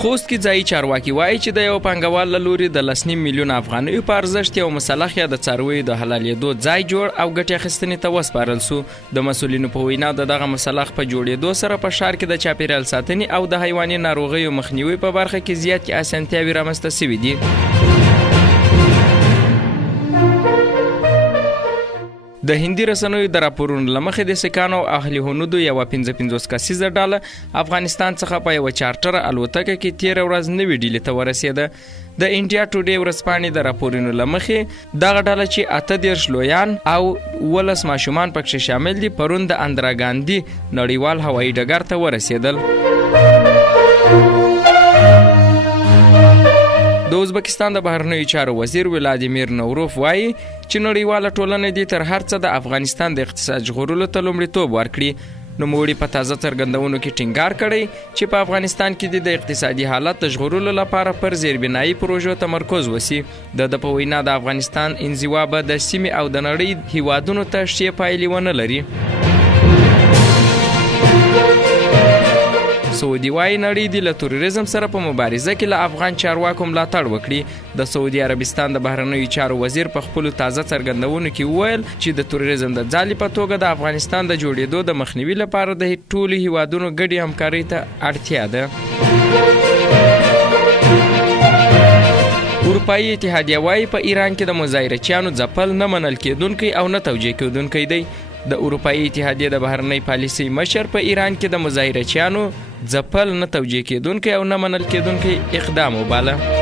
خوست کې ځایي چارواکي وایي چې د یو پانګوال له لوري د 1.5 میلیون افغانیو په ارزښت یو مسلخ یا د څارویو د حلالېدو ځای جوړ او ګټې اخیستنې ته وسپارل سو. د مسؤلینو په وینا د دغه مسلخ په جوړېدو سره په ښار کې د چاپیریال ساتنې او د حیواني ناروغیو مخنیوي په برخه کې زیاتې اسانتیاوې رامنځته سوي دي. د هندي رسنیو د راپورونو له مخې د سکانو او اهل هنودو یوه 55 کسیزه ډله افغانستان څخه په یوه چارټره الوتکه کې تېره ورځ نوې ډیلي ته ورسېده. د انډیا ټوډے ورځپاڼې د راپورونو له مخې دغه ډله چې 38 لویان او 12 ماشومان پکې شامل دي پرون د اندرا ګاندي نړیوال هوایي ډګر ته ورسېدل. د ازبکستان د بهرنیو چارو وزیر ولادیمیر نوروف وایي چې نړیواله ټولنه دې تر هر څه د افغانستان د اقتصاد ژغورلو ته لومړیتوب ورکړي. نوموړي په تازه څرګندونو کې ټینګار کړی چې په افغانستان کې د اقتصادي حالت د ژغورلو لپاره پر زیربنایي پروژو تمرکز وسی. د په وینا د افغانستان انزوا به د سیمې او د نړۍ هیوادونو ته ښې پایلې ونه لري. سعودي وایي نړۍ دې له تروریزم سره په مبارزه کې له افغان چارواکو ملاتړ وکړي. د سعودي عربستان د بهرنیو چارو وزیر په خپلو تازه څرګندونو کې وویل چې د تروریزم د ځالې په توګه د افغانستان د جوړېدو د مخنیوي لپاره د ټولو هیوادونو ګډې همکارۍ ته اړتیا ده. اروپایي اتحادیه وایي په ایران کې د مظاهرچیانو ځپل نه منل کېدونکی او نه توجیه کېدونکی دی. د اروپایي اتحادیه د بهرنۍ پالیسۍ مشر په ایران کې د مظاهرچیانو ځپل نه توجیه کېدونکی او نه منل کېدونکی اقدام وباله.